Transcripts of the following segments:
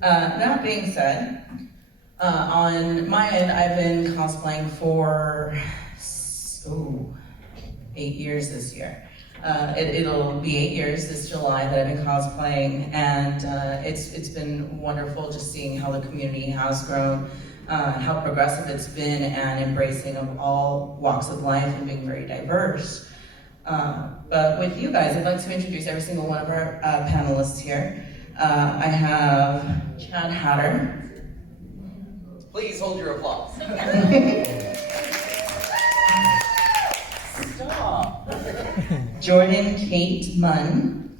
That being said, on my end, I've been cosplaying for 8 years this year. It'll be 8 years this July that I've been cosplaying, and it's been wonderful just seeing how the community has grown, how progressive it's been, and embracing of all walks of life and being very diverse. But with you guys, I'd like to introduce every single one of our panelists here. I have Chad Hatter. Please hold your applause. Stop. Jordan Kate Munn.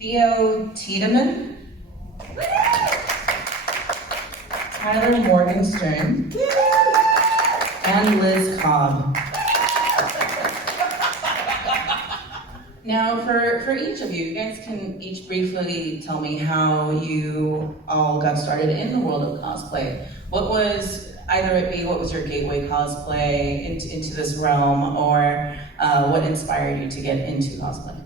Theo Tiedemann. Tyler Morgenstern. And Liz Cobb. Now, for each of you guys can each briefly tell me how you all got started in the world of cosplay. What was your gateway cosplay into this realm, or what inspired you to get into cosplay?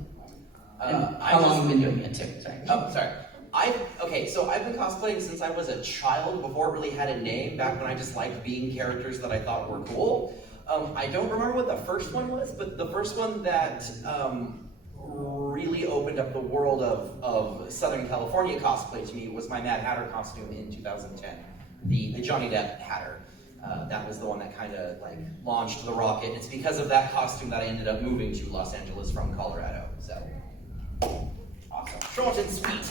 How long have you been doing it too? Sorry. Oh, sorry. So I've been cosplaying since I was a child, before it really had a name, back when I just liked being characters that I thought were cool. I don't remember what the first one was, but the first one that really opened up the world of Southern California cosplay to me was my Mad Hatter costume in 2010, the Johnny Depp Hatter. That was the one that kind of like launched the rocket, and it's because of that costume that I ended up moving to Los Angeles from Colorado. So, awesome. Short and sweet.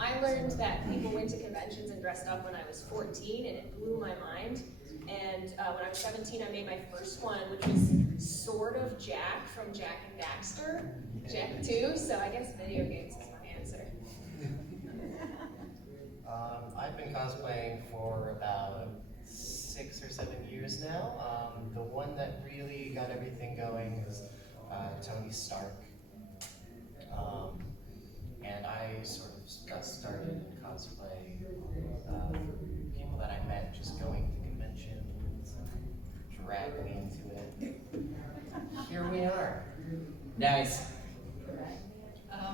I learned that people went to conventions and dressed up when I was 14, and it blew my mind. And when I was 17, I made my first one, which was sort of Jack from Jack and Daxter, Jack 2, so I guess video games is my answer. I've been cosplaying for about 6 or 7 years now. The one that really got everything going is Tony Stark. And I sort of got started in cosplay people that I met just going to conventions, dragged me into it. Here we are. Nice.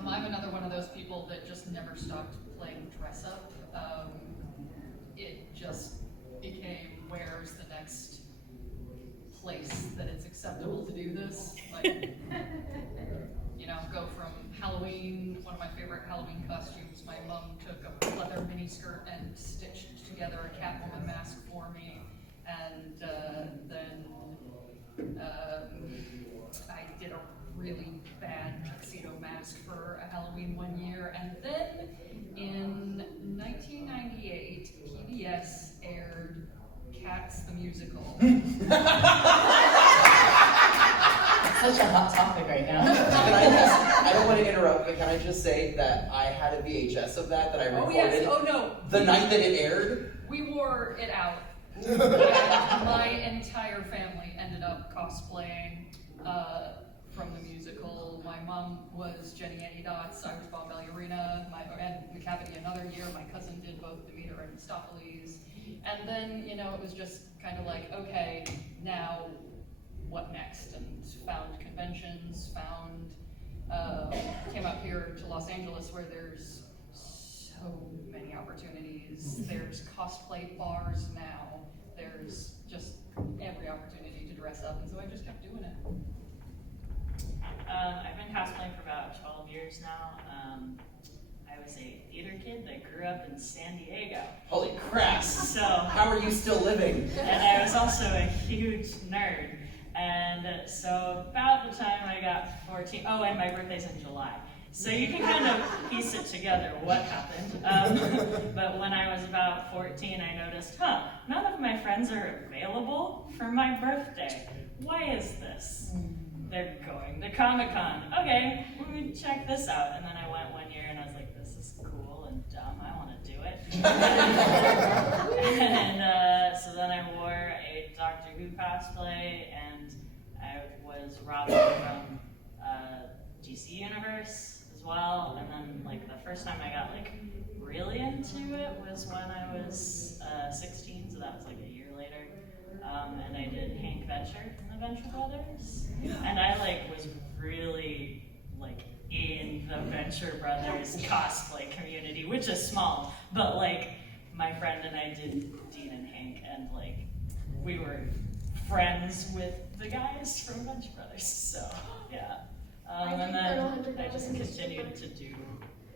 I'm another one of those people that just never stopped playing dress up. It just became, where's the next place that it's acceptable to do this? Like, go from Halloween, one of my favorite Halloween costumes. My mom took a leather miniskirt and stitched together a Catwoman mask for me, and then I did a really bad tuxedo mask for a Halloween one year, and then in 1998, PBS aired Cats the Musical. Such a hot topic right now. I don't want to interrupt, but can I just say that I had a VHS of that I recorded. Oh yes, oh no. The night that it aired. We wore it out. And my entire family ended up cosplaying from the musical. My mom was Jenny Annie Dots, I was Bob Ballerina, and McCavity another year. My cousin did both Demeter and Mistopheles. And then, it was just kind of like, okay, now what next? And found conventions, came up here to Los Angeles where there's so many opportunities. There's cosplay bars now. There's just every opportunity to dress up, and so I just kept doing it. I've been cosplaying for about 12 years now. I was a theater kid that grew up in San Diego. Holy crap! So, how are you still living? And I was also a huge nerd. And so about the time I got 14, and my birthday's in July. So you can kind of piece it together what happened. But when I was about 14, I noticed, none of my friends are available for my birthday. Why is this? They're going to Comic-Con. Okay, let me check this out. And then I went one year and I was like, this is cool and dumb, I want to do it. And so then I wore a Doctor Who cosplay, and I was Robin from DC Universe as well. And then the first time I got really into it was when I was 16, so that was a year later. And I did Hank Venture from the Venture Brothers. And I was really in the Venture Brothers cosplay community, which is small, but like my friend and I did Dean and Hank, and like we were friends with the guys from Venture Brothers, so yeah. And then I just continued to do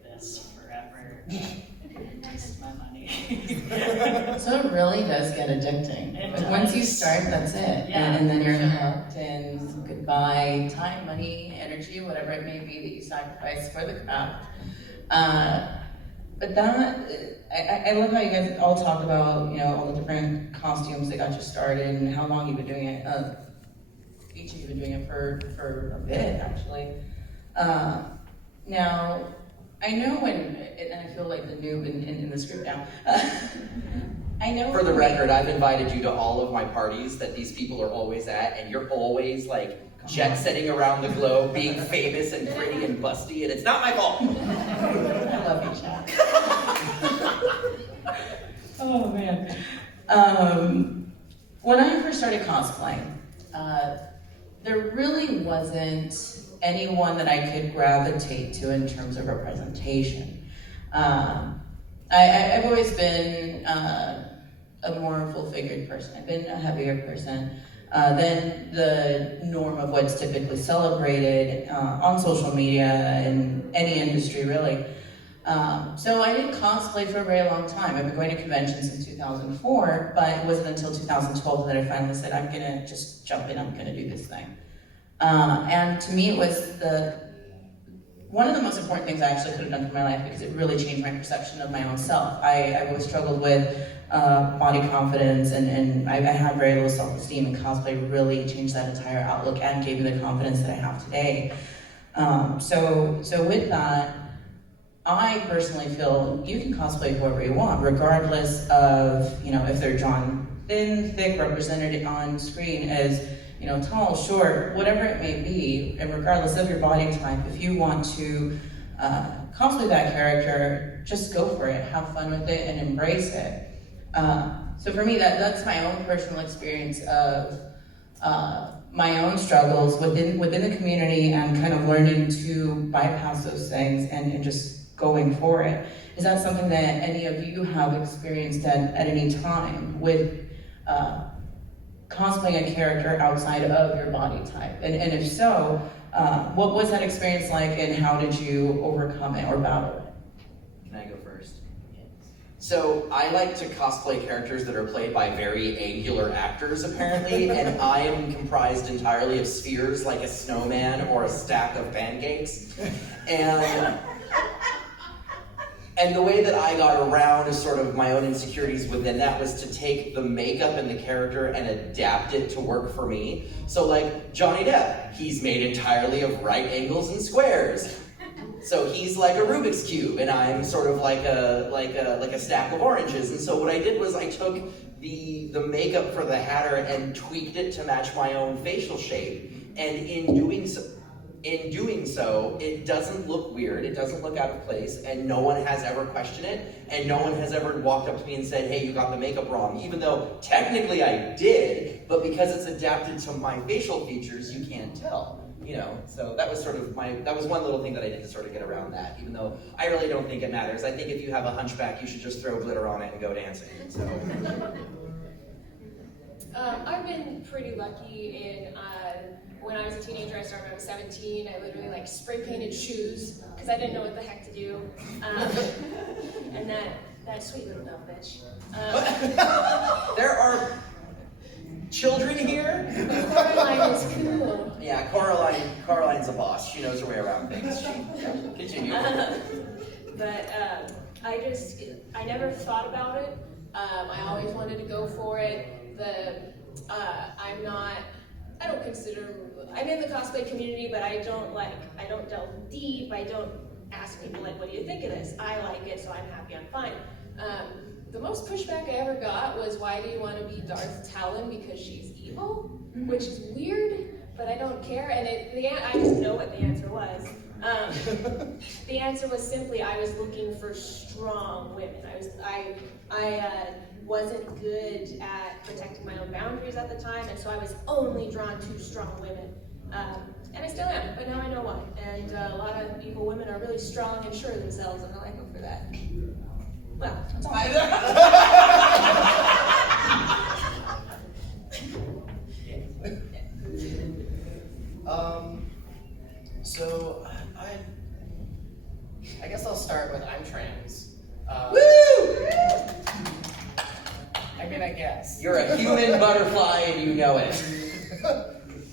this forever. Waste my money. So it really does get addicting. It But does. once you start, that's it. Yeah. And then you're hooked, and goodbye time, money, energy, whatever it may be that you sacrifice for the craft. But that, I love how you guys all talk about, you know, all the different costumes that got you started and how long you've been doing it. Each of you have been doing it for a bit, actually. Now, I know when, and I feel like the noob in this group now. I know. For the record, I've invited you to all of my parties that these people are always at, and you're always like jet setting around the globe, being famous and pretty and busty, and it's not my fault. I love you, Chad. Oh man. When I first started cosplaying, there really wasn't anyone that I could gravitate to in terms of representation. I've always been a more full-figured person. I've been a heavier person than the norm of what's typically celebrated on social media in any industry, really. So I didn't cosplay for a very long time. I've been going to conventions since 2004, but it wasn't until 2012 that I finally said, I'm gonna just jump in, I'm gonna do this thing. And to me, it was one of the most important things I actually could have done for my life, because it really changed my perception of my own self. I've always struggled with body confidence, and I had very low self-esteem, and cosplay really changed that entire outlook and gave me the confidence that I have today. So with that, I personally feel you can cosplay whoever you want, regardless of, you know, if they're drawn thin, thick, represented on screen as, you know, tall, short, whatever it may be, and regardless of your body type, if you want to cosplay that character, just go for it, have fun with it, and embrace it. So for me, that's my own personal experience of my own struggles within the community, and kind of learning to bypass those things and just going for it. Is that something that any of you have experienced at any time with cosplaying a character outside of your body type? And if so, what was that experience like, and how did you overcome it or battle it? Can I go first? So I like to cosplay characters that are played by very angular actors, apparently, and I am comprised entirely of spheres like a snowman or a stack of pancakes. And the way that I got around is sort of my own insecurities within that was to take the makeup and the character and adapt it to work for me. So like Johnny Depp, he's made entirely of right angles and squares. So he's like a Rubik's Cube, and I'm sort of like a stack of oranges. And so what I did was I took the makeup for the Hatter and tweaked it to match my own facial shape. And in doing so, it doesn't look weird, it doesn't look out of place, and no one has ever questioned it, and no one has ever walked up to me and said, hey, you got the makeup wrong, even though technically I did, but because it's adapted to my facial features, you can't tell, you know? So that was sort of that was one little thing that I did to sort of get around that, even though I really don't think it matters. I think if you have a hunchback, you should just throw glitter on it and go dancing, so. I've been pretty lucky in, when I was a teenager, I started when I was 17, I literally like spray painted shoes, because I didn't know what the heck to do. And that sweet little dumb bitch. There are children here? Coraline is cool. Yeah, Coraline's a boss. She knows her way around things. Continue. But I never thought about it. I always wanted to go for it. I'm in the cosplay community, but I don't delve deep. I don't ask people like, what do you think of this? I like it, so I'm happy, I'm fine. The most pushback I ever got was, why do you want to be Darth Talon? Because she's evil? Which is weird, but I don't care. And I just know what the answer was. The answer was simply, I was looking for strong women. I wasn't good at protecting my own boundaries at the time, and so I was only drawn to strong women. And I still am, but now I know why. And a lot of evil women are really strong and sure of themselves, and I like them for that. Well, that's all. So I guess I'll start with I'm trans. Woo! I mean, I guess. You're a human butterfly and you know it.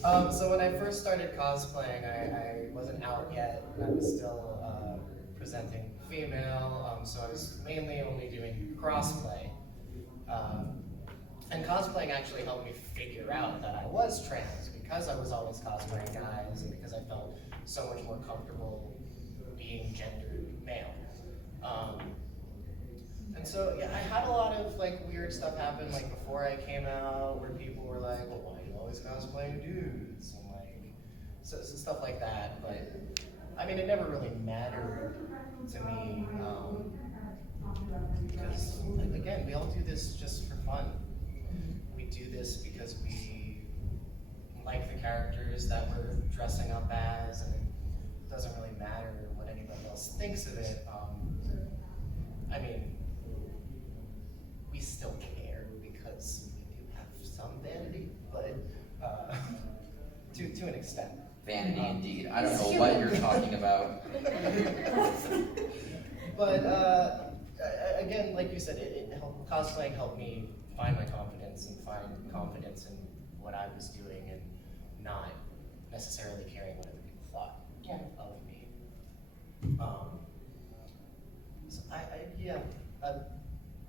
So when I first started cosplaying, I wasn't out yet, and I was still presenting female, so I was mainly only doing crossplay. And cosplaying actually helped me figure out that I was trans because I was always cosplaying guys and because I felt so much more comfortable being gendered male. And so, yeah, I had a lot of like weird stuff happen like before I came out where people were like, well, why are you always cosplaying dudes? And like, so stuff like that. But I mean, it never really mattered to me because, like, again, we all do this just for fun. We do this because we like the characters that we're dressing up as, and it doesn't really matter what anybody else thinks of it. I mean, we still care because we do have some vanity, but to an extent. Vanity indeed. I don't know what you're talking about. But again, like you said, cosplaying helped me find my confidence and find confidence in what I was doing and not necessarily caring what other people thought of me. So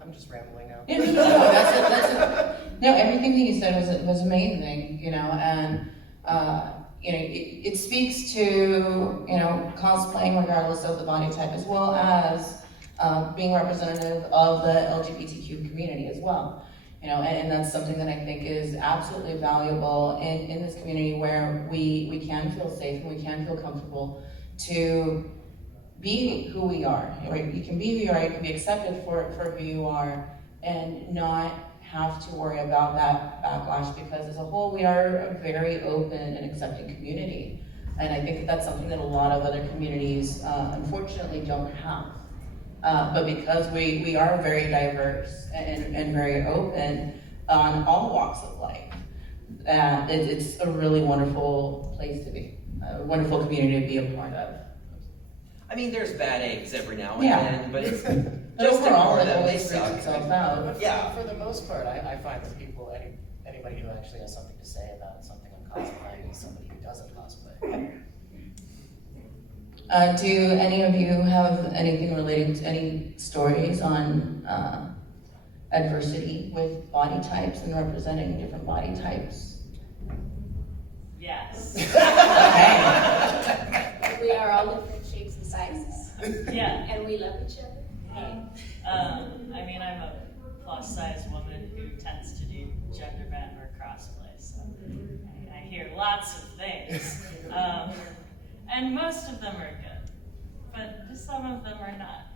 I'm just rambling now. Yeah, no, that's it. No, everything that you said was amazing, you know, and you know, it speaks to, you know, cosplaying regardless of the body type, as well as being representative of the LGBTQ community as well. You know, and that's something that I think is absolutely valuable in this community where we can feel safe and we can feel comfortable to be who we are. Right? You can be who you are, you can be accepted for who you are, and not have to worry about that backlash, because as a whole we are a very open and accepting community. And I think that that's something that a lot of other communities unfortunately don't have. But because we are very diverse and very open on all walks of life, it's a really wonderful place to be, a wonderful community to be a part of. I mean, there's bad eggs every now and Yeah. then, but it's But just overall, ignore it them. They always freaks suck. itself out. But Yeah. for the most part, I find that people, anybody who actually has something to say about something I'm cosplaying is somebody who doesn't cosplay. Do any of you have anything relating to any stories on adversity with body types and representing different body types? Yes. Okay. We are all different shapes and sizes, Yeah. and we love each other. I mean, I'm a plus size woman who tends to do gender bend or crossplay, so I hear lots of things. And most of them are good, but just some of them are not.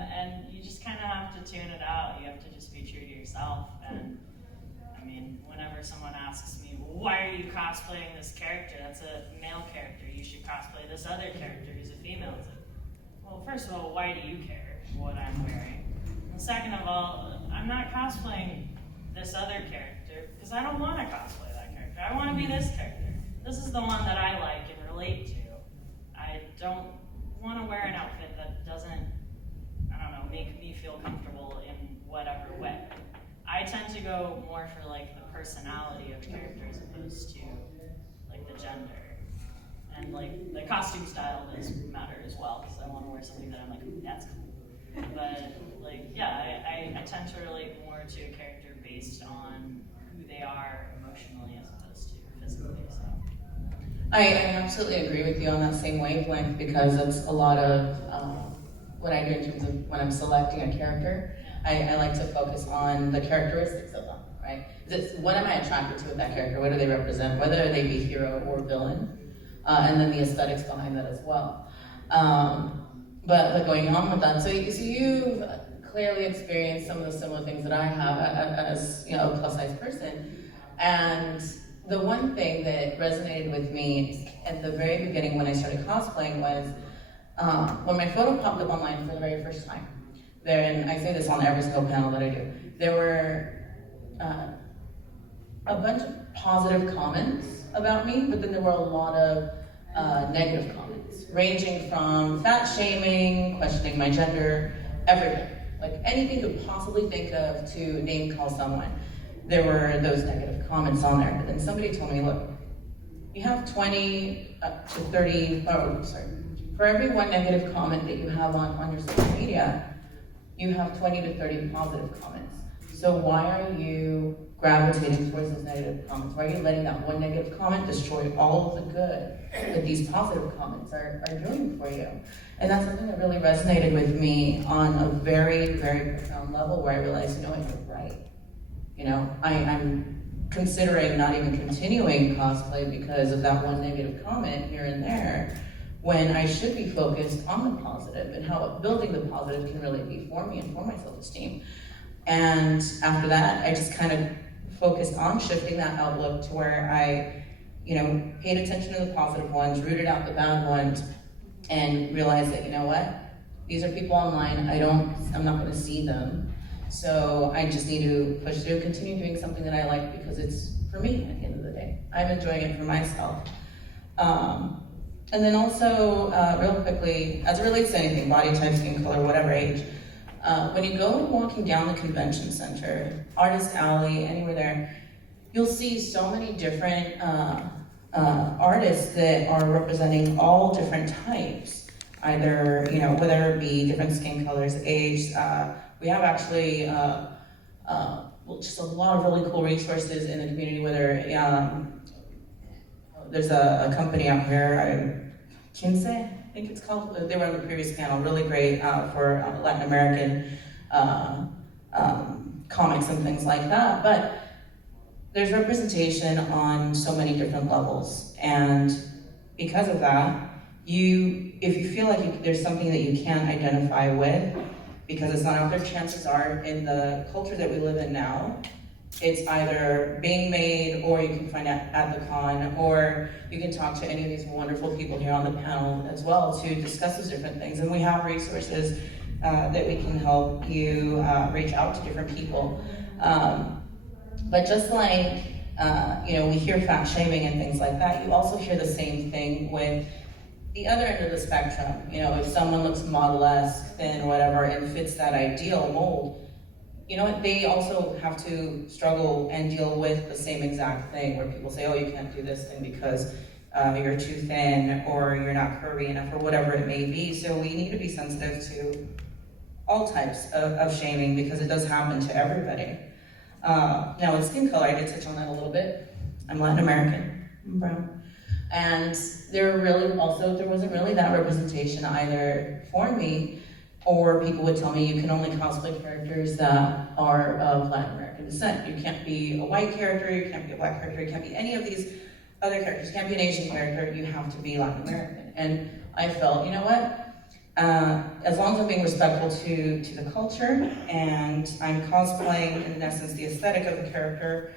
And you just kind of have to tune it out. You have to just be true to yourself. And I mean, whenever someone asks me, well, why are you cosplaying this character? That's a male character. You should cosplay this other character who's a female. It's like, well, first of all, why do you care what I'm wearing? And second of all, I'm not cosplaying this other character because I don't want to cosplay that character. I want to be this character. This is the one that I like and relate to. I don't want to wear an outfit that doesn't, I don't know, make me feel comfortable in whatever way. I tend to go more for like the personality of character as opposed to like the gender. And like the costume style does matter as well, because I want to wear something that I'm like, ooh, that's cool. But like, yeah, I tend to relate more to a character based on who they are emotionally as opposed to physically. So. I absolutely agree with you on that same wavelength, because that's a lot of what I do in terms of when I'm selecting a character. I like to focus on the characteristics of them, right? What am I attracted to with that character? What do they represent? Whether they be hero or villain. And then the aesthetics behind that as well. But going on with that, so you've clearly experienced some of the similar things that I have as, you know, a plus size person, and the one thing that resonated with me at the very beginning when I started cosplaying was when my photo popped up online for the very first time. And I say this on every single panel that I do, there were a bunch of positive comments about me, but then there were a lot of negative comments, ranging from fat shaming, questioning my gender, everything. Like anything you could possibly think of to name call someone. There were those negative comments on there, but then somebody told me, look, you have 20 to 30, for every one negative comment that you have on your social media, you have 20 to 30 positive comments. So why are you gravitating towards those negative comments? Why are you letting that one negative comment destroy all of the good that these positive comments are doing for you? And that's something that really resonated with me on a very, very profound level, where I realized, you know what, you're right. You know, I'm considering not even continuing cosplay because of that one negative comment here and there, when I should be focused on the positive and how building the positive can really be for me and for my self-esteem. And after that, I just kind of focused on shifting that outlook to where I, you know, paid attention to the positive ones, rooted out the bad ones, and realized that, you know what, these are people online, I'm not gonna see them. So I just need to push through, continue doing something that I like because it's for me at the end of the day. I'm enjoying it for myself. And then also, real quickly, as it relates to anything, body type, skin color, whatever age, when you go walking down the convention center, Artist Alley, anywhere there, you'll see so many different artists that are representing all different types, either, you know, whether it be different skin colors, age. We have actually just a lot of really cool resources in the community, whether there's a company out here, Quince, I think it's called. They were on the previous panel, really great for Latin American comics and things like that. But there's representation on so many different levels, and because of that, if you feel like there's something that you can't identify with, because it's not out there, chances are in the culture that we live in now, it's either being made, or you can find it at the con, or you can talk to any of these wonderful people here on the panel as well to discuss those different things. And we have resources that we can help you reach out to different people. But just like, you know, we hear fat shaming and things like that, you also hear the same thing with the other end of the spectrum. You know, if someone looks model-esque, thin, or whatever, and fits that ideal mold, you know what, they also have to struggle and deal with the same exact thing, where people say, oh, you can't do this thing because you're too thin, or you're not curvy enough, or whatever it may be. So we need to be sensitive to all types of shaming, because it does happen to everybody. Now with skin color, I did touch on that a little bit. I'm Latin American, I'm brown. And there wasn't really that representation either for me, or people would tell me you can only cosplay characters that are of Latin American descent. You can't be a white character, you can't be a black character, you can't be any of these other characters. You can't be an Asian character, you have to be Latin American. And I felt, you know what? As long as I'm being respectful to the culture, and I'm cosplaying, in essence, the aesthetic of the character,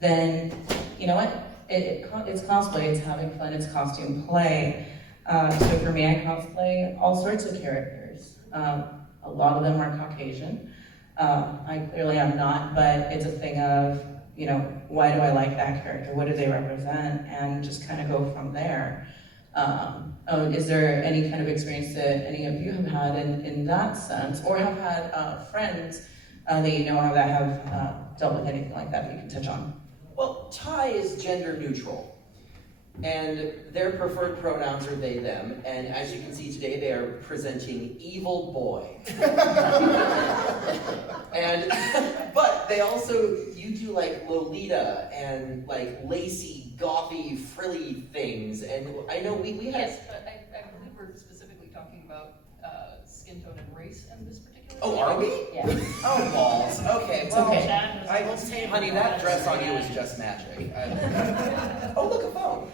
then, you know what? It's cosplay, it's having fun, it's costume play. So for me, I cosplay all sorts of characters. A lot of them are Caucasian. I clearly am not, but it's a thing of, you know, why do I like that character? What do they represent? And just kind of go from there. Is there any kind of experience that any of you have had in that sense, or have had friends that you know that have dealt with anything like that you can touch on? Well, Ty is gender neutral, and their preferred pronouns are they, them, and as you can see today, they are presenting evil boy. But they also, you do like Lolita and like lacy, gothy, frilly things, and I know we have... Yes, but I believe we're specifically talking about skin tone and race in this particular Oh, case. are we? Yeah. Oh, balls. Okay, It's well, okay. I will say, honey, that dress on you is just magic. Oh, look, a phone.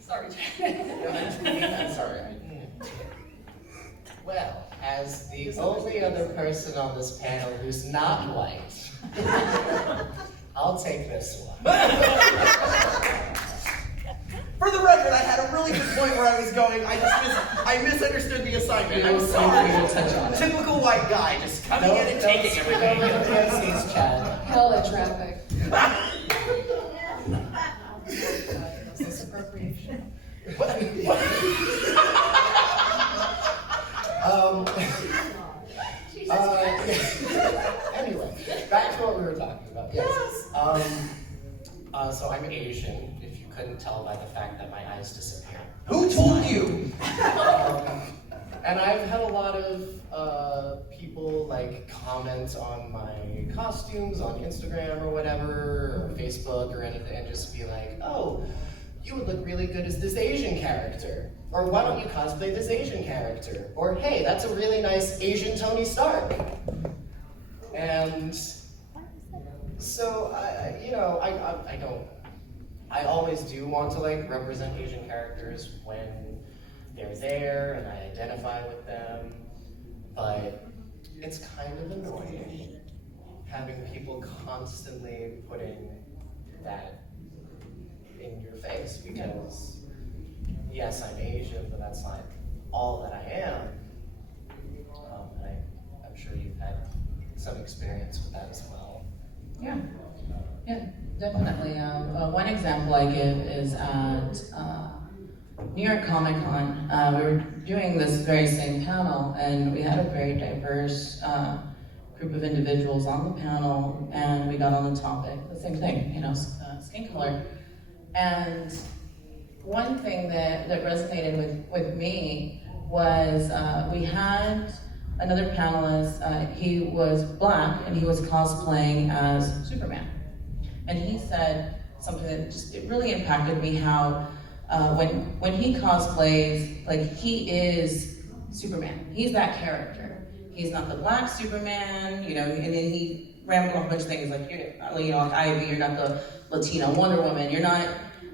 Sorry, I'm sorry. Well, as the only other person on this panel who's not white, I'll take this one. For the record, I had a really good point where I was going. I misunderstood the assignment. I'm sorry. Typical white guy, just coming in and taking everything. POCs, Chad. Hella traffic. Is this appropriation? Anyway, back to what we were talking about. Yes. So I'm Asian, if you couldn't tell by the fact that my eyes disappear. Who told you? And I've had a lot of people like comment on my costumes on Instagram or whatever, or Facebook or anything, and just be like, oh, you would look really good as this Asian character. Or why don't you cosplay this Asian character? Or hey, that's a really nice Asian Tony Stark. And so, I always do want to like represent Asian characters when they're there and I identify with them, but it's kind of annoying having people constantly putting that in your face because yes, I'm Asian, but that's not all that I am. And I'm sure you've had some experience with that as well. Yeah, definitely. One example I give is at New York Comic Con. We were doing this very same panel, and we had a very diverse group of individuals on the panel, and we got on the topic, the same thing, skin color. And one thing that resonated with me was we had another panelist, he was black and he was cosplaying as Superman. And he said something that it really impacted me, how when he cosplays, like he is Superman. He's that character. He's not the black Superman, and then he rambled off a bunch of things like, like Ivy, you're not the Latina Wonder Woman, you're not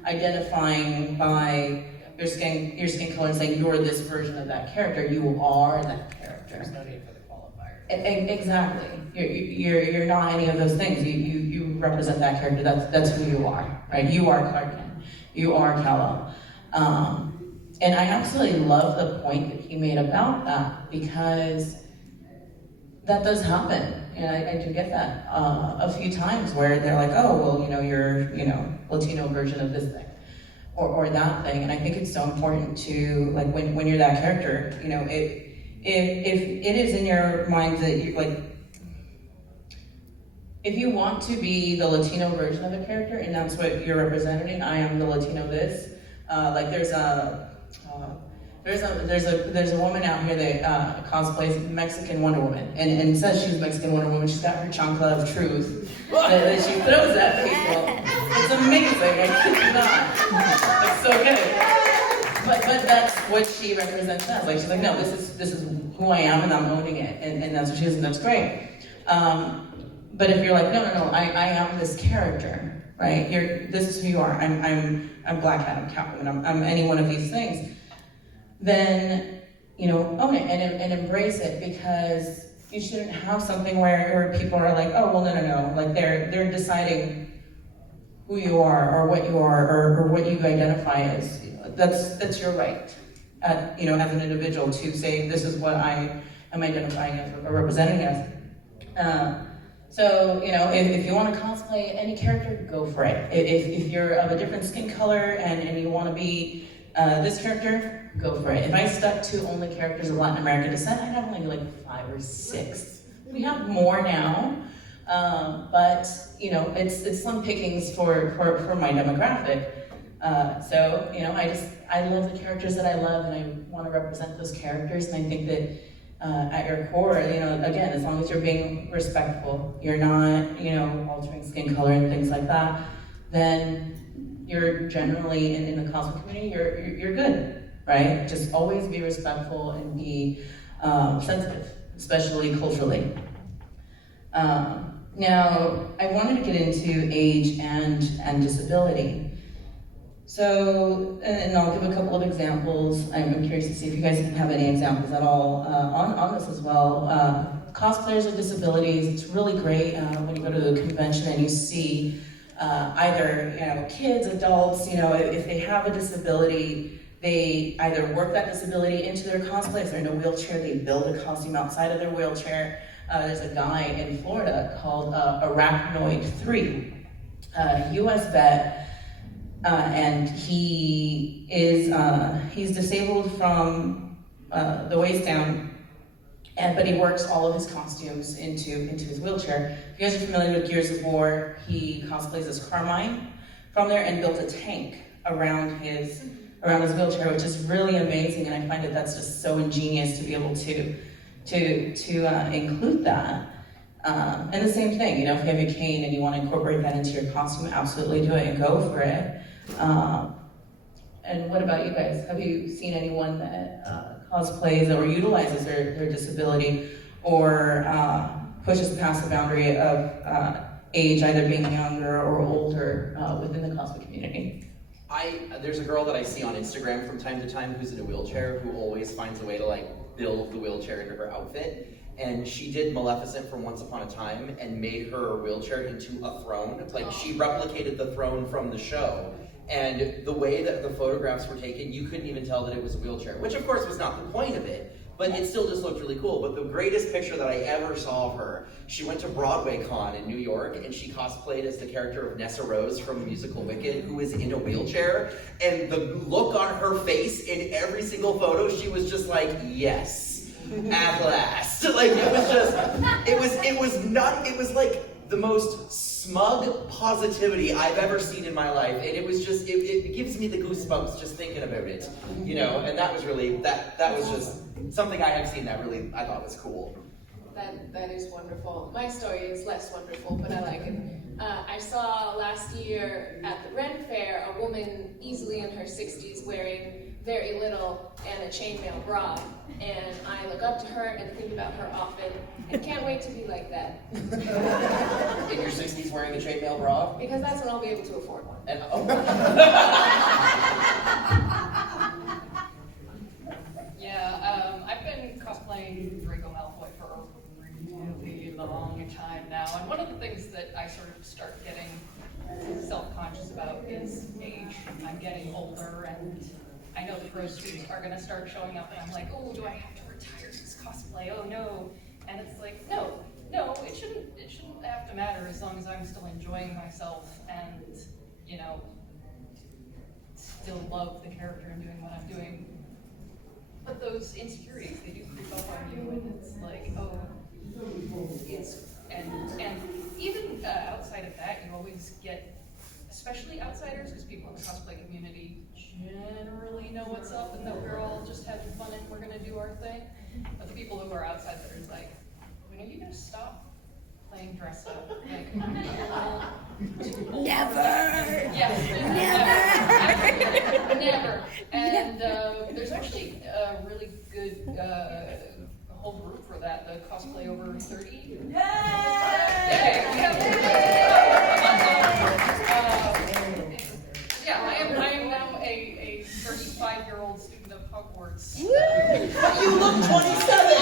identifying by your skin color and saying you're this version of that character. You are that character. There's no need for the qualifier. Exactly. You're not any of those things. You represent that character. That's who you are, right? You are Clark Kent. You are Kal-El. And I absolutely love the point that he made about that, because that does happen. And I do get that a few times where they're like, oh, well, you're, Latino version of this thing or that thing. And I think it's so important to, like, when you're that character, if it is in your mind that you like, if you want to be the Latino version of the character and that's what you're representing, I am the Latino this. Like there's a woman out here that cosplays Mexican Wonder Woman and says she's Mexican Wonder Woman. She's got her chancla of truth that she throws at people. It's amazing. I kid you not. It's so good. But that's what she represents as. Like she's like, no, this is who I am and I'm owning it, and that's what she is, and that's great. But if you're like, no, I am this character, right? This is who you are. I'm Black Adam, Catwoman. I'm any one of these things. Then, own it and embrace it, because you shouldn't have something where people are like, oh, well, no. Like they're deciding who you are or what you are or what you identify as. That's your right, as an individual, to say this is what I am identifying as or representing as. So, if you want to cosplay any character, go for it. If you're of a different skin color and you want to be this character, go for it. If I stuck to only characters of Latin American descent, I'd have only like 5 or 6. We have more now, but it's slim pickings for my demographic. So I love the characters that I love, and I want to represent those characters. And I think that at your core, again, as long as you're being respectful, you're not altering skin color and things like that, then you're generally in the cosplay community, you're good, right? Just always be respectful and be sensitive, especially culturally. Now, I wanted to get into age and disability. So, and I'll give a couple of examples. I'm curious to see if you guys have any examples at all on this as well. cosplayers with disabilities. It's really great when you go to the convention and you see either kids, adults. If they have a disability, they either work that disability into their cosplay. If they're in a wheelchair, they build a costume outside of their wheelchair. There's a guy in Florida called Arachnoid 3, U.S. vet, and he's disabled from the waist down, but he works all of his costumes into his wheelchair. If you guys are familiar with Gears of War, he cosplays as Carmine from there and built a tank around his wheelchair, which is really amazing, and I find that's just so ingenious to be able to include that. And the same thing, if you have a cane and you want to incorporate that into your costume, absolutely do it and go for it. And what about you guys? Have you seen anyone that cosplays or utilizes their disability or pushes past the boundary of age, either being younger or older within the cosplay community? There's a girl that I see on Instagram from time to time who's in a wheelchair who always finds a way to build the wheelchair into her outfit. And she did Maleficent from Once Upon a Time and made her wheelchair into a throne. She replicated the throne from the show. And the way that the photographs were taken, you couldn't even tell that it was a wheelchair, which of course was not the point of it, but it still just looked really cool. But the greatest picture that I ever saw of her, she went to Broadway Con in New York and she cosplayed as the character of Nessa Rose from the musical Wicked, who is in a wheelchair. And the look on her face in every single photo, she was just like, yes. At last. It was like the most smug positivity I've ever seen in my life. And it was just, it gives me the goosebumps just thinking about it. And that was really, that was just something I have seen that really, I thought was cool. That is wonderful. My story is less wonderful, but I like it. I saw last year at the Ren Fair a woman easily in her 60s wearing very little and a chainmail bra. And I look up to her and think about her often and can't wait to be like that. In your 60s wearing a chainmail bra? Because that's when I'll be able to afford one. And, Yeah, I've been cosplaying Draco Malfoy for a really long time now, and one of the things that I sort of start getting self-conscious about is age. I'm getting older, and I know the pro students are going to start showing up, and I'm like, oh, do I have to retire this cosplay? Oh no! And it's like, no, it shouldn't have to matter as long as I'm still enjoying myself and still love the character and doing what I'm doing. But those insecurities, they do creep up on you, and it's like, oh, and even outside of that, you always get, especially outsiders, because people in the cosplay community generally know what's up and that we're all just having fun and we're gonna do our thing. But the people who are outside that are like, when are you gonna stop playing dress up? Like, Never! Yeah. Never. And there's actually a really good whole group for that, the Cosplay Over 30. Yeah, I am now a 35-year-old student of Hogwarts. you look 27!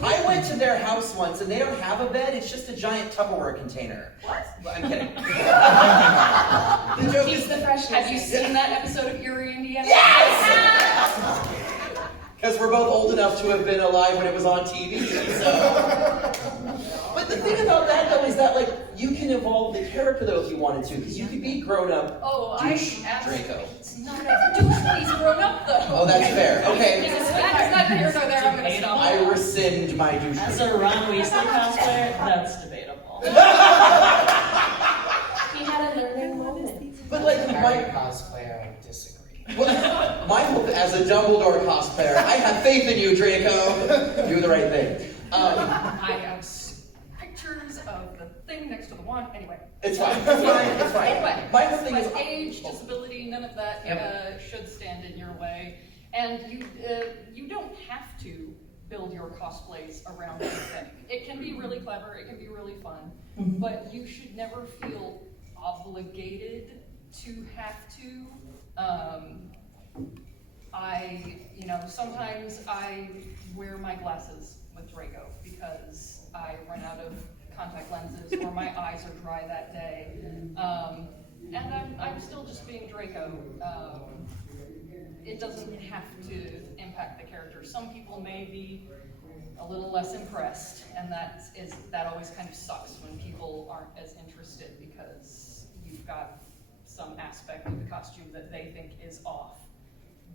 I went to their house once and they don't have a bed, it's just a giant Tupperware container. What? I'm kidding. The joke Keeps is, the freshness. Have you seen that episode of Erie, Indiana? yes! Because we're both old enough to have been alive when it was on TV, so. But the thing about that though is that you can evolve the character though if you wanted to, because you could be grown up douche Draco. It's not a douche when he's grown up though. Oh, that's fair. Okay. That's not here nor there, I'm gonna stop. I rescind my douche. As a Ron Weasley cosplayer, that's debatable. He had a learning moment. But As a Harry cosplayer, I disagree. my hope as a Dumbledore cosplayer, I have faith in you, Draco. Do the right thing. I have pictures of the thing next to the wand. Anyway. It's fine. It's fine. Anyway, My whole thing but is age, disability, none of that should stand in your way. And you don't have to build your cosplays around anything. It can be really clever, it can be really fun, but you should never feel obligated to have to sometimes I wear my glasses with Draco because I run out of contact lenses or my eyes are dry that day. And I'm still just being Draco. It doesn't have to impact the character. Some people may be a little less impressed, and that always kind of sucks when people aren't as interested because you've got some aspect of the costume that they think is off.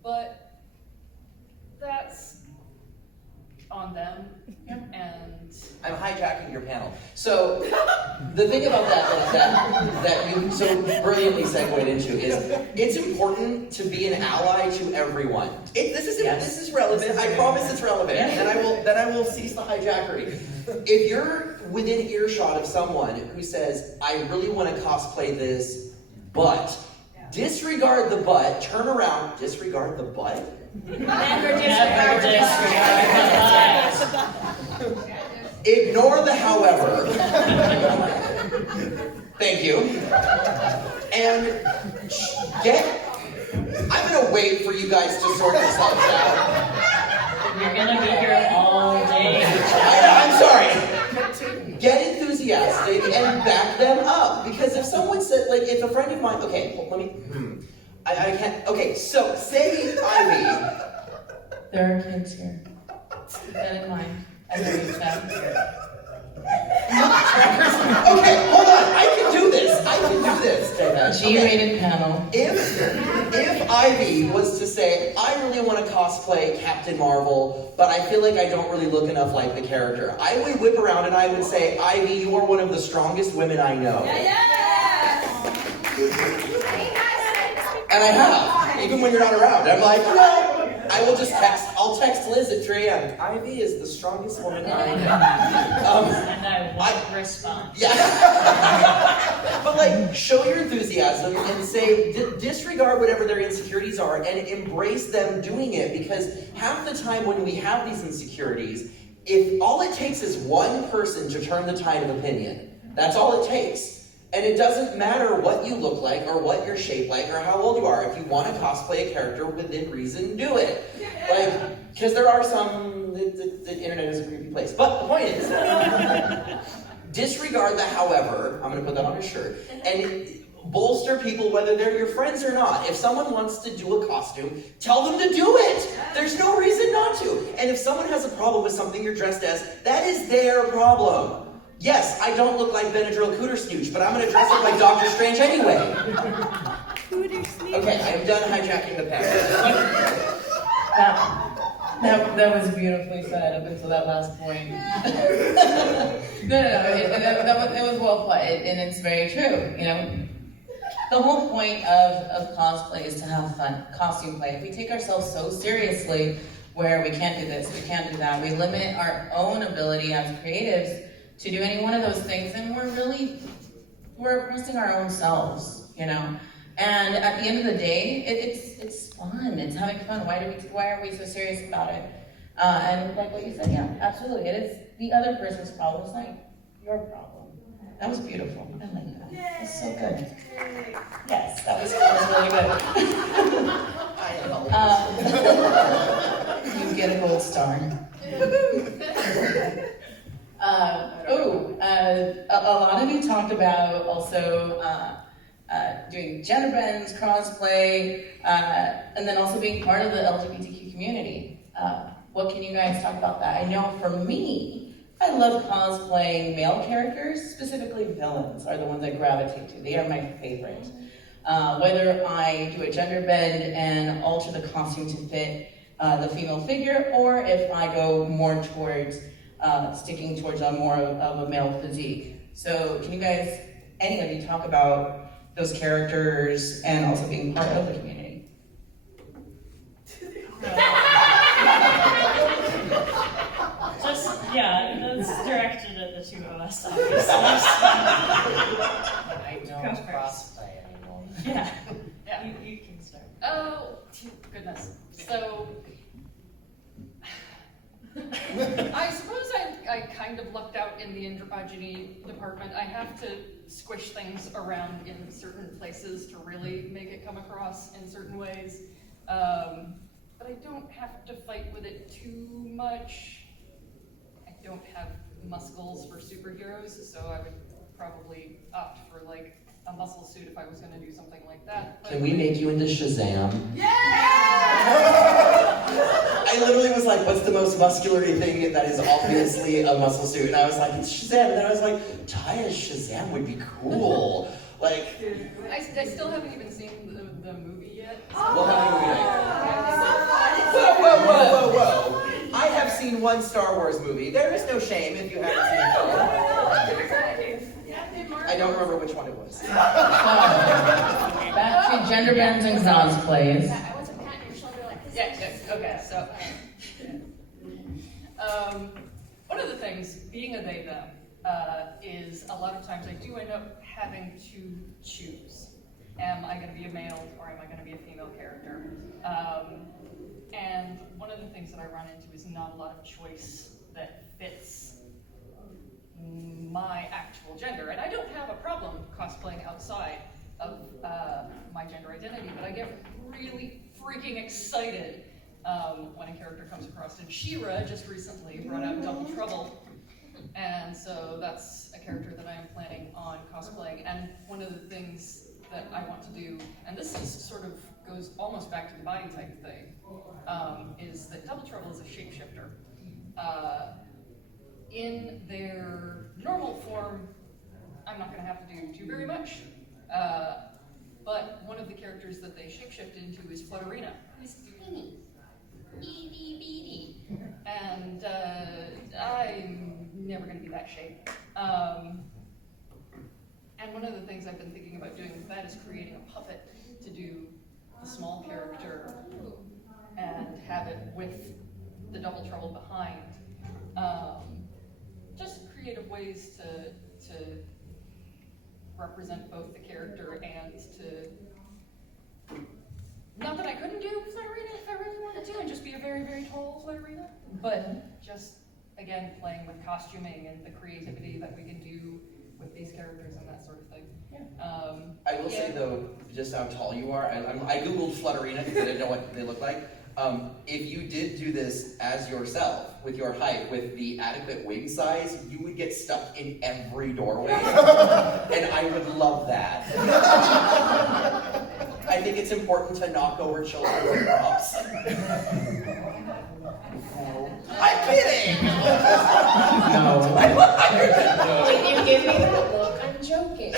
But that's on them, and I'm hijacking your panel. So the thing about that you so brilliantly segued into is it's important to be an ally to everyone. This is relevant. I promise it's relevant, and I will cease the hijackery. If you're within earshot of someone who says, "I really want to cosplay this, but," disregard the but. Turn around. Disregard the but. Never disregard the Ignore the however. Thank you. And I'm gonna wait for you guys to sort yourselves out. You're gonna be here all day. I'm sorry. Get enthusiastic and back them up. Because if someone said, like, if a friend of mine, okay, let me, I can't, okay, so say Ivy. There are kids here. Keep that in mind. I know you found here. Okay, hold on. I can do this. G-rated panel. If Ivy was to say, "I really want to cosplay Captain Marvel, but I feel like I don't really look enough like the character," I would whip around and I would say, "Ivy, you are one of the strongest women I know." And I have, even when you're not around. I'm like, I'll text Liz at 3 a.m. Ivy is the strongest woman I know. And I won't respond. Yeah. But like, show your enthusiasm and say, disregard whatever their insecurities are and embrace them doing it, because half the time when we have these insecurities, if all it takes is one person to turn the tide of opinion, that's all it takes. And it doesn't matter what you look like or what you're shaped like or how old you are. If you want to cosplay a character within reason, do it. Like, because there are some, the internet is a creepy place. But the point is, disregard the however, I'm going to put that on a shirt, and bolster people whether they're your friends or not. If someone wants to do a costume, tell them to do it. There's no reason not to. And if someone has a problem with something you're dressed as, that is their problem. Yes, I don't look like Benadryl Cootersnooch, but I'm going to dress up like Doctor Strange anyway. Okay, I'm done hijacking the panel. That was beautifully said up until that last point. It was well put, and it's very true. You know, the whole point of cosplay is to have fun, costume play. If we take ourselves so seriously, where we can't do this, we can't do that, we limit our own ability as creatives to do any one of those things, and we're oppressing our own selves, you know. And at the end of the day, it's fun. It's having fun. Why are we so serious about it? And like what you said, yeah, absolutely. It is the other person's problem. It's not your problem. That was beautiful. I like that. That's so good. Yes, that was really good. You get a gold star. A lot of you talked about also doing gender bends, cosplay, and then also being part of the LGBTQ community. What can you guys talk about that? I know for me, I love cosplaying male characters, specifically villains are the ones I gravitate to. They are my favorite. Whether I do a gender bend and alter the costume to fit the female figure, or if I go more towards sticking towards more of a male physique. So can you guys, any of you, talk about those characters and also being part of the community? That's directed at the two of us, obviously. I don't cosplay anymore. Yeah, you can start. oh goodness. So I suppose I kind of lucked out in the androgyny department. I have to squish things around in certain places to really make it come across in certain ways. but I don't have to fight with it too much. I don't have muscles for superheroes, so I would probably opt for like a muscle suit if I was gonna do something like that. But Can we make you into Shazam? I literally was like, what's the most muscular thing that is obviously a muscle suit? And I was like, it's Shazam. And then I was like, Ty as Shazam would be cool. Like, I still haven't even seen the movie yet. we'll have a movie night. Oh. Whoa. I have seen one Star Wars movie. There is no shame if you haven't seen it. I don't remember which one it was. Back to gender bends and cosplays. I want to pat your shoulder like this. Yes, okay, so. One of the things, being a they, them, is a lot of times I do end up having to choose. Am I going to be a male or am I going to be a female character? And one of the things that I run into is not a lot of choice that fits my actual gender. And I don't have a problem cosplaying outside of my gender identity, but I get really freaking excited when a character comes across. And She-Ra just recently brought out Double Trouble. And so that's a character that I am planning on cosplaying. And one of the things that I want to do, and this is sort of goes almost back to the body type thing, is that Double Trouble is a shapeshifter. In their normal form, I'm not going to have to do too very much. But one of the characters that they shapeshift into is Flutterina, who's tiny, itty bitty, and I'm never going to be that shape. And one of the things I've been thinking about doing with that is creating a puppet to do the small character and have it with the Double Trouble behind. Just creative ways to represent both the character and to, not that I couldn't do Flutterina if I really wanted to and just be a very, very tall Flutterina, but just, again, playing with costuming and the creativity that we can do with these characters and that sort of thing. I will say though, just how tall you are, I googled Flutterina because I didn't know what they look like. If you did do this as yourself, with your height, with the adequate wing size, you would get stuck in every doorway. And I would love that. I think it's important to knock over children with props. I'm kidding! No. When you give me that look, I'm joking.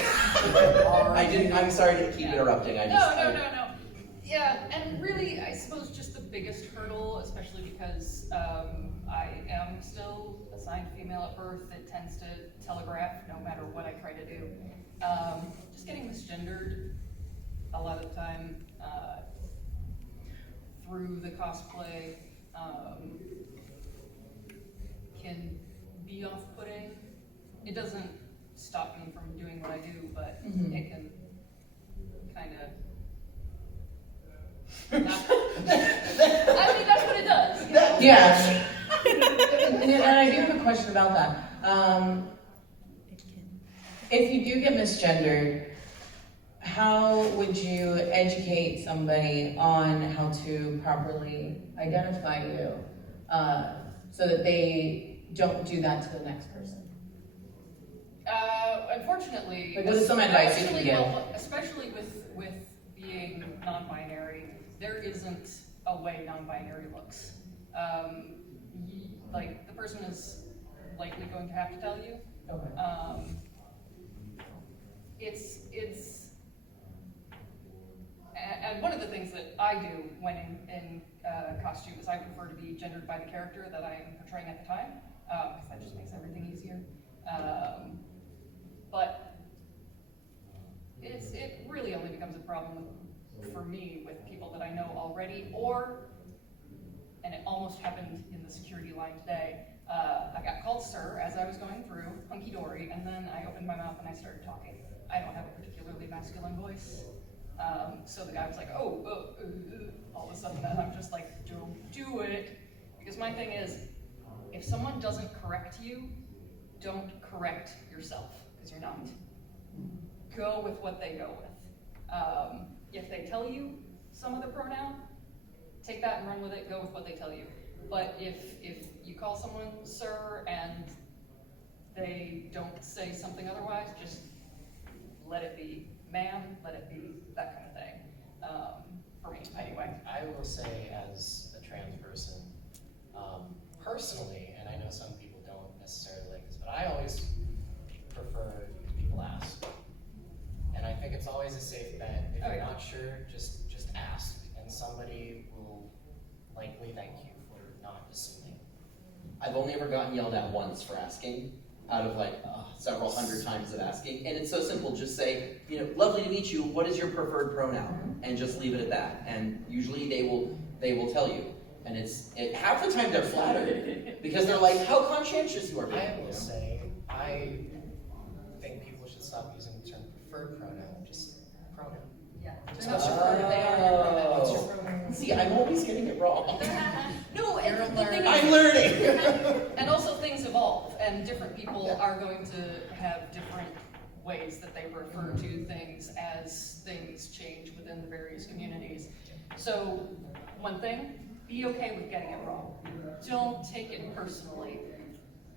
I'm sorry to keep interrupting. No. Yeah, and really, I suppose just the biggest hurdle, especially because I am still assigned female at birth, it tends to telegraph no matter what I try to do. Just getting misgendered a lot of the time through the cosplay can be off-putting. It doesn't stop me from doing what I do, but it can kind of I mean, that's what it does. You know? Yeah. And I do have a question about that. If you do get misgendered, how would you educate somebody on how to properly identify you so that they don't do that to the next person? Unfortunately, Like, what is some advice you can give? Especially with being non-binary, there isn't a way non-binary looks. Like, the person is likely going to have to tell you. Okay. And one of the things that I do when in costume is I prefer to be gendered by the character that I am portraying at the time, because that just makes everything easier. But it really only becomes a problem for me with people that I know already, and it almost happened in the security line today. I got called sir as I was going through, hunky-dory, and then I opened my mouth and I started talking. I don't have a particularly masculine voice. So the guy was like, all of a sudden, and I'm just like, don't do it. Because my thing is, if someone doesn't correct you, don't correct yourself, because you're not. Go with what they go with. If they tell you some other pronoun, take that and run with it, go with what they tell you. But if you call someone sir and they don't say something otherwise, just let it be ma'am, let it be that kind of thing. For me, anyway. I will say, as a trans person, personally, and I know some people don't necessarily like this, but I always prefer if people ask. And I think it's always a safe bet. If you're not sure, just ask, and somebody will likely thank you for not assuming. I've only ever gotten yelled at once for asking, out of like several hundred times of asking, and it's so simple. Just say, lovely to meet you. What is your preferred pronoun? And just leave it at that. And usually they will tell you. And half the time they're flattered because they're like, how conscientious you are. I will say, I think people should stop using the term preferred pronoun, just pronoun. Yeah. Just what's your pronoun? They are your pronoun. What's your pronoun? See, I'm always getting it wrong. No, and the thing is, I'm learning. and also things evolve, and different people are going to have different ways that they refer to things as things change within the various communities. So, one thing, be okay with getting it wrong. Don't take it personally.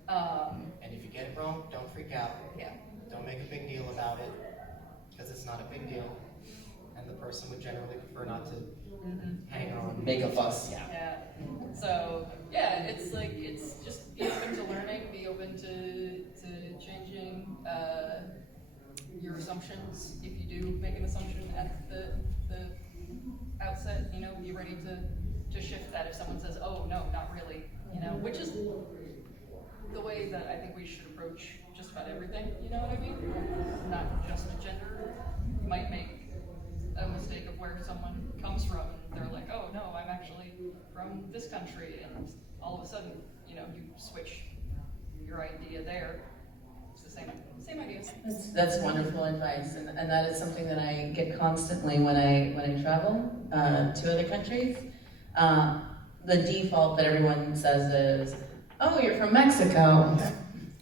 And if you get it wrong, don't freak out. Yeah. Don't make a big deal about it, because it's not a big deal. And the person would generally prefer not to hang on. Make a fuss. Yeah. So yeah, it's like just be open to learning, be open to changing your assumptions. If you do make an assumption at the outset, be ready to shift that if someone says, "Oh no, not really," which is the way that I think we should approach just about everything. You know what I mean? Not just gender. You might make a mistake of where someone comes from, and they're like, "Oh no, I'm actually from this country," and all of a sudden, you switch your idea there. It's the same idea. That's wonderful advice, and that is something that I get constantly when I travel to other countries. The default that everyone says is, "Oh, you're from Mexico."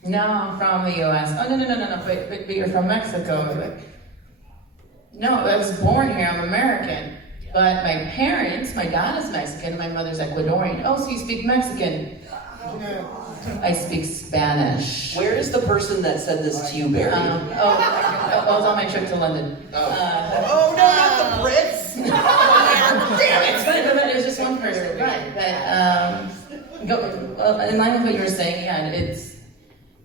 "No, I'm from the U.S." "Oh, no, but you're from Mexico." Like, "No, I was born here, I'm American. But my dad is Mexican and my mother's Ecuadorian." "Oh, so you speak Mexican?" "I speak Spanish." Where is the person that said this to you, Barry? I was on my trip to London. Oh no, not the Brits! Damn it! But it was just one person, right? But in line with what you were saying, yeah,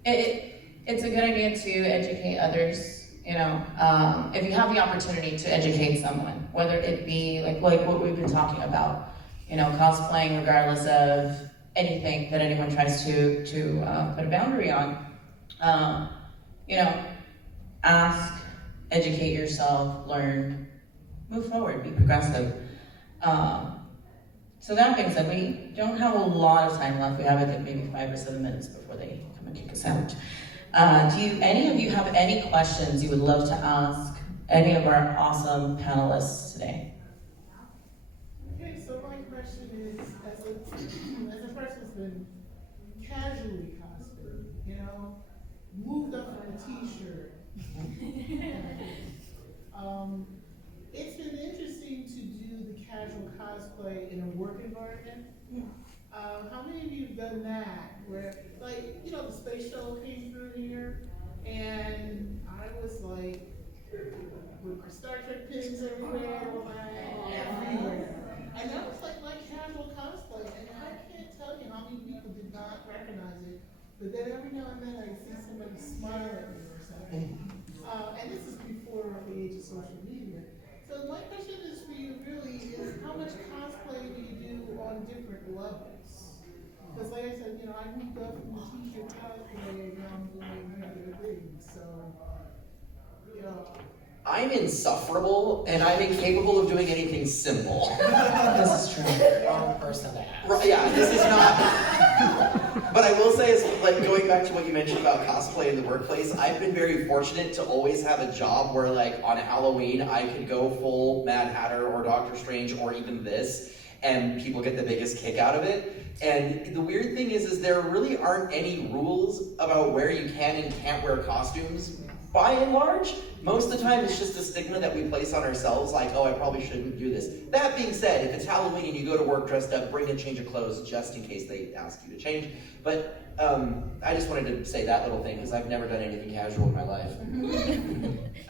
it's a good idea to educate others. If you have the opportunity to educate someone, whether it be like what we've been talking about, cosplaying, regardless of anything that anyone tries to put a boundary on, ask, educate yourself, learn, move forward, be progressive. So that being said, we don't have a lot of time left. We have, I think, maybe 5 or 7 minutes before they come and kick us out. Do any of you have any questions you would love to ask any of our awesome panelists today? Okay, so my question is, as a person who's been casually cosplaying, moved up from a t-shirt, it's been interesting to do the casual cosplay in a work environment. How many of you have done that? Where, the space shuttle came through here, and I was like, with my Star Trek pins everywhere, and that was like my casual cosplay, and I can't tell you how many people did not recognize it, but then every now and then I see somebody smile at me or something. And this is before the age of social media. So my question is for you really is, how much cosplay do you do on different levels? Because like I said, I moved up from the t-shirt cosplay and now I'm doing regular things, so, I'm insufferable, and I'm incapable of doing anything simple. This is true. Wrong person to ask. Right, yeah, this is not. But I will say, is going back to what you mentioned about cosplay in the workplace, I've been very fortunate to always have a job where, on Halloween, I could go full Mad Hatter or Doctor Strange or even this, and people get the biggest kick out of it. And the weird thing is there really aren't any rules about where you can and can't wear costumes by and large. Most of the time it's just a stigma that we place on ourselves, like, oh, I probably shouldn't do this. That being said, if it's Halloween and you go to work dressed up, bring a change of clothes just in case they ask you to change. But I just wanted to say that little thing because I've never done anything casual in my life.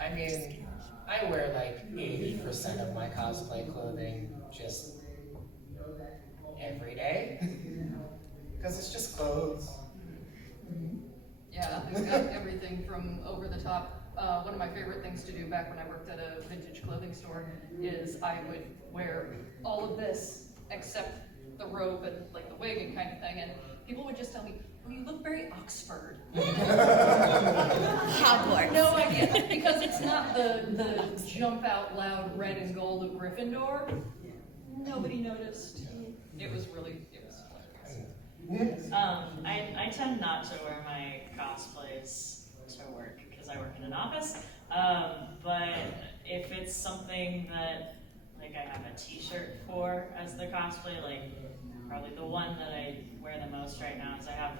I mean, I wear like 80% of my cosplay clothing just every day. Because it's just clothes. Yeah, I've got everything from over the top. One of my favorite things to do back when I worked at a vintage clothing store is I would wear all of this except the robe and like the wig and kind of thing, and people would just tell me, "Oh, you look very Oxford." Hogwarts. No idea, because it's not the jump out loud red and gold of Gryffindor. Nobody noticed. It was hilarious. I tend not to wear my cosplays to work because I work in an office. But if it's something that like I have a t-shirt for as the cosplay, like probably the one that I wear the most right now is I have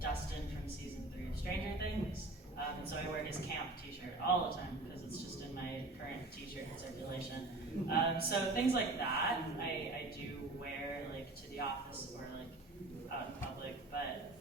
Dustin from season 3 of Stranger Things. And so I wear his camp t-shirt all the time because it's just in my current t-shirt circulation. So things like that I do wear like to the office or like out in public, but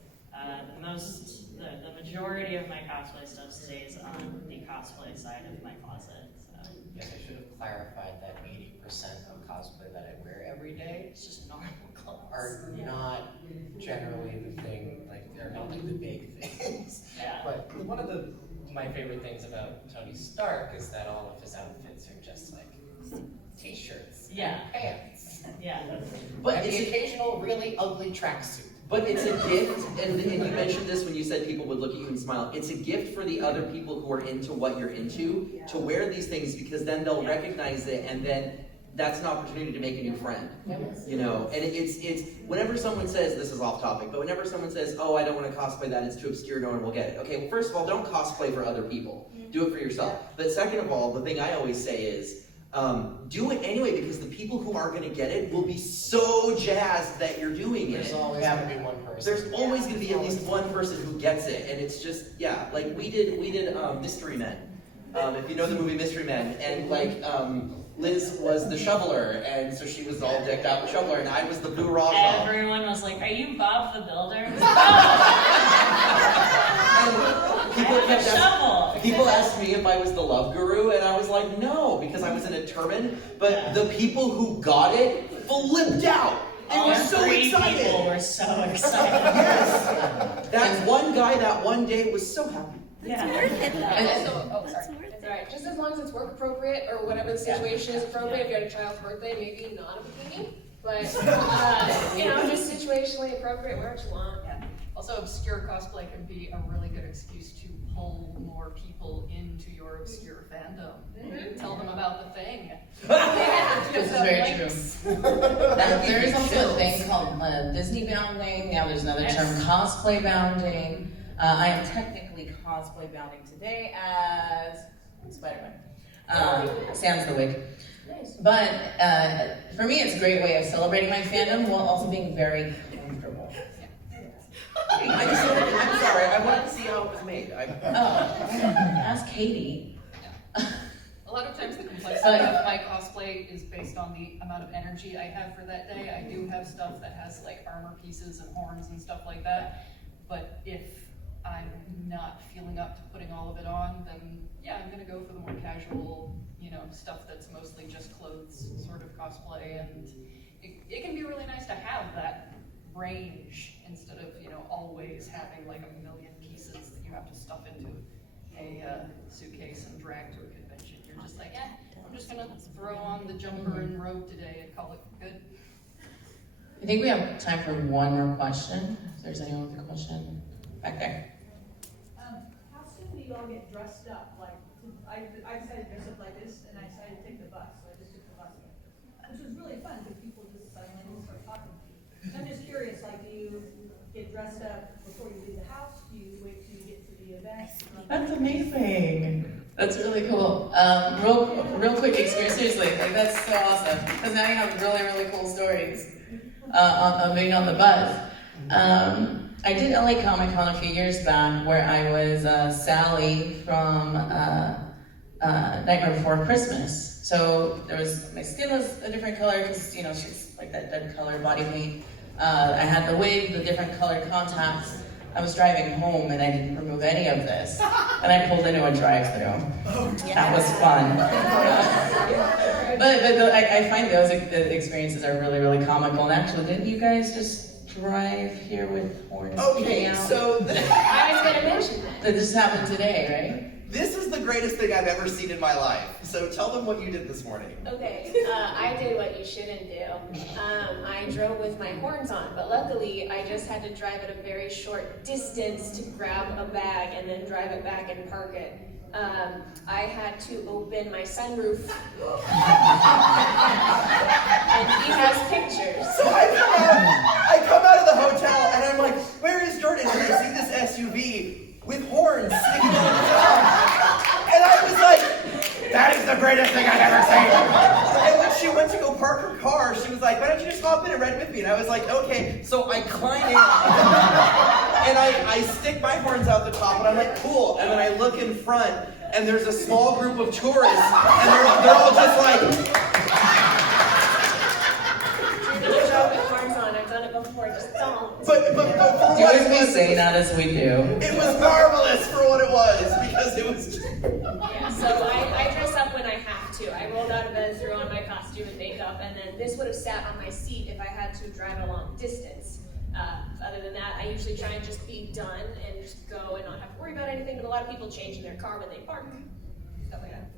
the majority of my cosplay stuff stays on the cosplay side of my closet. So Yes, I should have clarified that 80% of cosplay that I wear every day it's just normal clothes. are not generally the thing, like they're not like the big things. Yeah. But one of my favorite things about Tony Stark is that all of his outfits are just like t-shirts, Yeah. and pants, Yeah. But and it's the occasional really ugly tracksuit. But it's a gift, and you mentioned this when you said people would look at you and smile. It's a gift for the other people who are into what you're into to wear these things because then they'll recognize it, and then that's an opportunity to make a new friend. You know, and it's whenever someone says, this is off topic, but whenever someone says, oh, I don't want to cosplay that, it's too obscure, no one will get it. Okay, well, first of all, don't cosplay for other people. Do it for yourself. But second of all, the thing I always say is, do it anyway because the people who are going to get it will be so jazzed that you're doing it. There's always going to be one person. There's always going to be at least one person who gets it, and it's just, yeah, like we did Mystery Men. If you know the movie Mystery Men, and like Liz was the shoveler, and so she was all decked out with shoveler, and I was the Blue Raja. Everyone was like, "Are you Bob the Builder?" People asked me if I was the love guru, and I was like, no, because I was in a turban. But the people who got it flipped out. They were so excited. People were so excited. Yes. That one guy that one day was so happy. Yeah. And also, It's alright, just as long as it's work appropriate or whatever the situation is appropriate. If you're at a child's birthday, maybe not a bikini, but just situationally appropriate, wear what you want. Yeah. Also, obscure cosplay can be a really good excuse to pull more people into your obscure fandom. Tell them about the thing. This is very true. There is also a thing called Disney bounding. Now there's another term, cosplay bounding. I am technically cosplay bounding today as Spider-Man. Sans the wig. But for me, it's a great way of celebrating my fandom while also being very comfortable. I'm sorry, I wanted to see how it was made. Ask Katie. A lot of times the complexity of my cosplay is based on the amount of energy I have for that day. I do have stuff that has like armor pieces and horns and stuff like that. But if I'm not feeling up to putting all of it on, then yeah, I'm gonna go for the more casual, stuff that's mostly just clothes sort of cosplay. And it can be really nice to have that range instead of, always having like a million pieces that you have to stuff into a suitcase and drag to a convention. You're just like, I'm just gonna throw on the jumper and robe today and call it good. I think we have time for one more question. If there's anyone with a question back there. How soon do you all get dressed up? Like, I decided to dress up like this, and I decided to take the bus, so I just took the bus, which was really fun because people just suddenly start talking to you. I'm just curious, like, do you get dressed up before you leave the house? Do you wait till you get to the event? That's amazing. That's really cool. Real quick experience. Seriously, like that's so awesome. Because now you have really, really cool stories on being on the bus. I did LA Comic Con a few years back where I was Sally from Nightmare Before Christmas. So my skin was a different color because, you know, she's like that dead color body paint. I had the wig, the different colored contacts. I was driving home and I didn't remove any of this. And I pulled into a drive-thru. That was fun. but I find those experiences are really, really comical. And actually, didn't you guys just drive here with horns sticking out? So I was gonna mention that. That just happened today, right? this is the greatest thing I've ever seen in my life. So tell them what you did this morning. Okay, I did what you shouldn't do. I drove with my horns on, but luckily I just had to drive at a very short distance to grab a bag and then drive it back and park it. I had to open my sunroof. And he has pictures. So I come out of the hotel and I'm like, where is Jordan? And I see this SUV with horns sticking out of the top. And I was like, that is the greatest thing I've ever seen. And when she went to go park her car, she was like, why don't you just hop in and ride with me? And I was like, okay. So I climb in and I stick my horns out the top and I'm like, cool. And then I look in front and there's a small group of tourists and they're all just like, Good job with horns on. I've done it before. Just don't. but Do as we say, not as we do. it was marvelous for what it was because it was just, Yeah, so I dress up when I have to. I rolled out of bed, threw on my costume and makeup, and then this would have sat on my seat if I had to drive a long distance. Other than that, I usually try and just be done and just go and not have to worry about anything, but a lot of people change in their car when they park, stuff like that.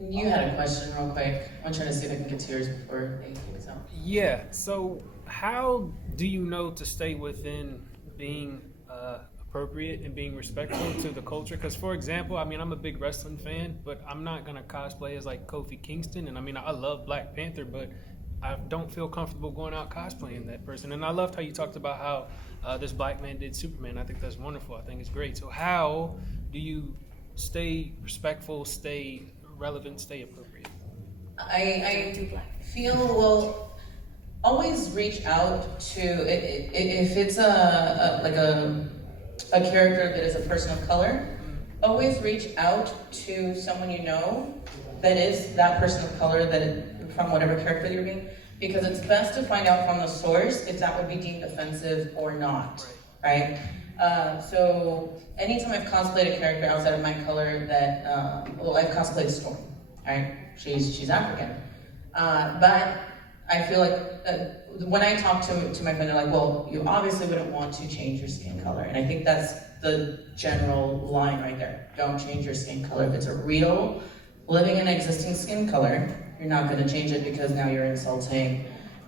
You had a question real quick. I'm trying to see if I can get to yours before they kick us out. Yeah, so how do you know to stay within being appropriate and being respectful to the culture? Because, for example, I mean, I'm a big wrestling fan, but I'm not going to cosplay as like Kofi Kingston. And I mean, I love Black Panther, but I don't feel comfortable going out cosplaying that person. And I loved how you talked about how this black man did Superman. I think that's wonderful. I think it's great. So how do you stay respectful, stay relevant, stay appropriate? I feel, well, always reach out to, if it's a character that is a person of color, always reach out to someone you know that is that person of color from whatever character you're being, because it's best to find out from the source if that would be deemed offensive or not, right? So anytime I've cosplayed a character outside of my color that, I've cosplayed Storm, right? She's African. But I feel like when I talk to my friend, they're like, well, you obviously wouldn't want to change your skin color. And I think that's the general line right there. Don't change your skin color. If it's a real, living and existing skin color, you're not going to change it because now you're insulting,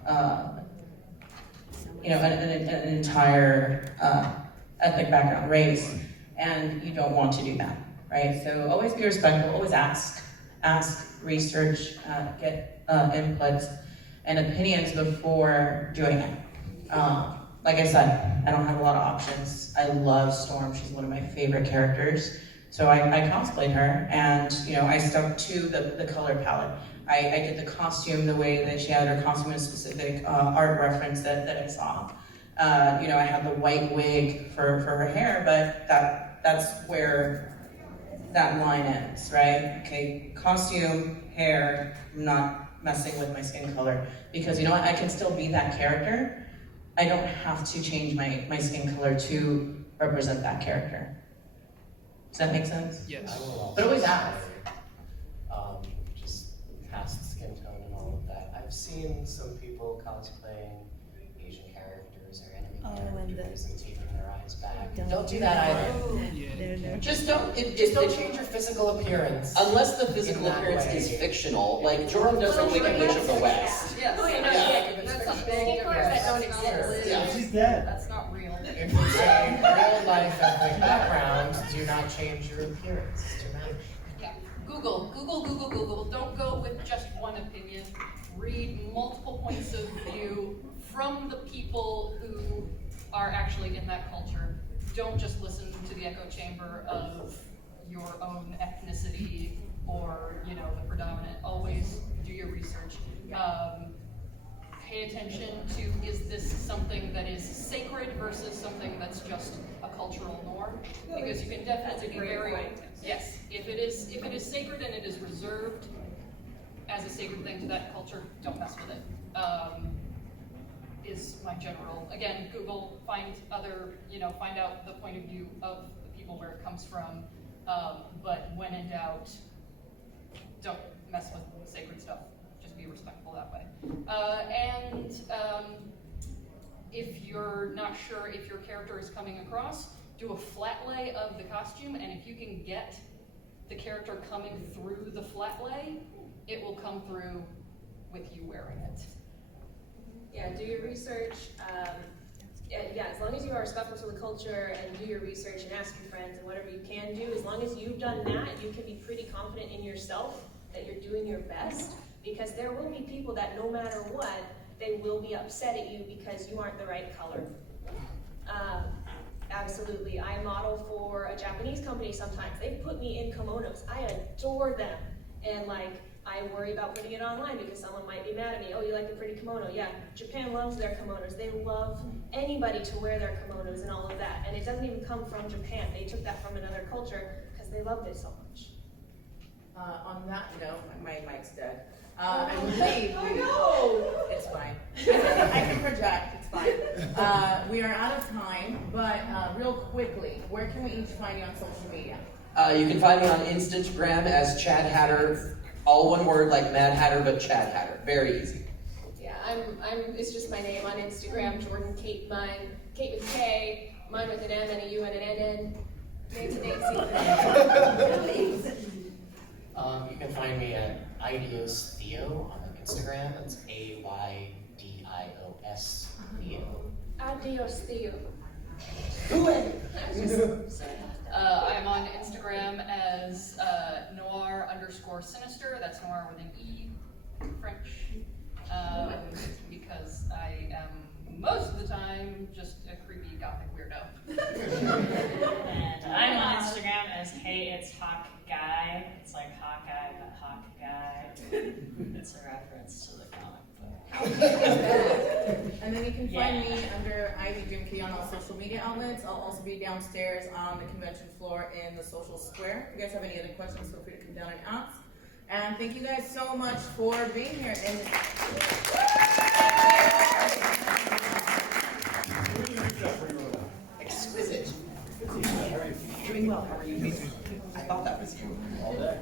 an entire ethnic background, race, and you don't want to do that, right? So always be respectful, always ask, research, get inputs and opinions before doing it. Like I said, I don't have a lot of options. I love Storm, she's one of my favorite characters. So I cosplayed her, and I stuck to the color palette. I did the costume the way that she had her costume in a specific art reference that I saw. I had the white wig for her hair, but that's where that line ends, right? Okay, costume, hair, I'm not messing with my skin color. Because you know what, I can still be that character. I don't have to change my skin color to represent that character. Does that make sense? Yes. I will But always also ask. say, just past skin tone and all of that. I've seen some people cosplaying Asian characters or enemy characters and taking their eyes back. Don't do that either. Yeah. just don't Change your physical appearance. unless the physical In that appearance way. is fictional, like Jordan does the Wicked Witch of the West. Yes. Oh, yeah, no, Yeah. That's a big Skin colors that don't difference. exist. Yeah. She's dead. That's not real. If you're saying real life ethnic background, do not change your appearance to match. Yeah. Google. Don't go with just one opinion. Read multiple points of view from the people who are actually in that culture. Don't just listen to the echo chamber of your own ethnicity or, the predominant. Always do your research. pay attention to, is this something that is sacred versus something that's just a cultural norm? Because you can definitely be very, yes, if it is sacred and it is reserved as a sacred thing to that culture, don't mess with it. Is my general, again, Google, find other, find out the point of view of the people where it comes from, but when in doubt, don't mess with sacred stuff. Just be respectful that way. And if you're not sure if your character is coming across, do a flat lay of the costume, and if you can get the character coming through the flat lay, it will come through with you wearing it. Yeah, do your research. Yeah, as long as you are respectful to the culture and do your research and ask your friends and whatever you can do, as long as you've done that, you can be pretty confident in yourself that you're doing your best, because there will be people that no matter what, they will be upset at you because you aren't the right color. Absolutely. I model for a Japanese company sometimes. They put me in kimonos. I adore them. And I worry about putting it online because someone might be mad at me. Oh, you like the pretty kimono? Yeah. Japan loves their kimonos. They love anybody to wear their kimonos and all of that. And it doesn't even come from Japan. They took that from another culture because they loved it so much. On that note, my mic's dead. I believe it's fine. I can project, it's fine. We are out of time, but real quickly, where can we each find you on social media? You can find me on Instagram as Chad Hatter, all one word like Mad Hatter, but Chad Hatter. Very easy. Yeah, it's just my name on Instagram, Jordan Kate mine. Kate with K, mine with an M and a U and an N. Nancy Nancy. You can find me at Idios Theo on Instagram. That's AYDIOS Theo. Adios, Theo. I'm on Instagram as noir_sinister. That's noir with an E, French. Because I am most of the time just a creepy gothic weirdo. And I'm on Instagram as Hey It's Hawk Guy. It's like Hawkeye, but Hawk Guy. It's a reference to the comic book. And then you can find me under Ivy Doomkitty on all social media outlets. I'll also be downstairs on the convention floor in the social square. If you guys have any other questions, feel free to come down and ask. And thank you guys so much for being here. And Exquisite. Doing well. How are you? I thought that was you. All day.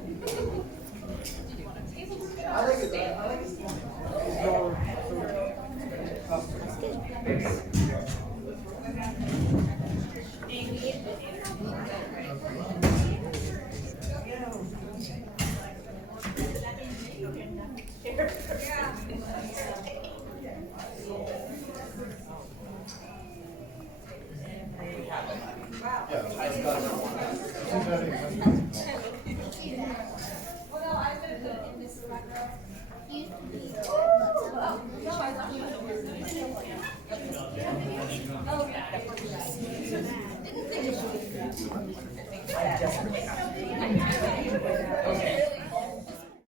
I like it. I like I desperately have to.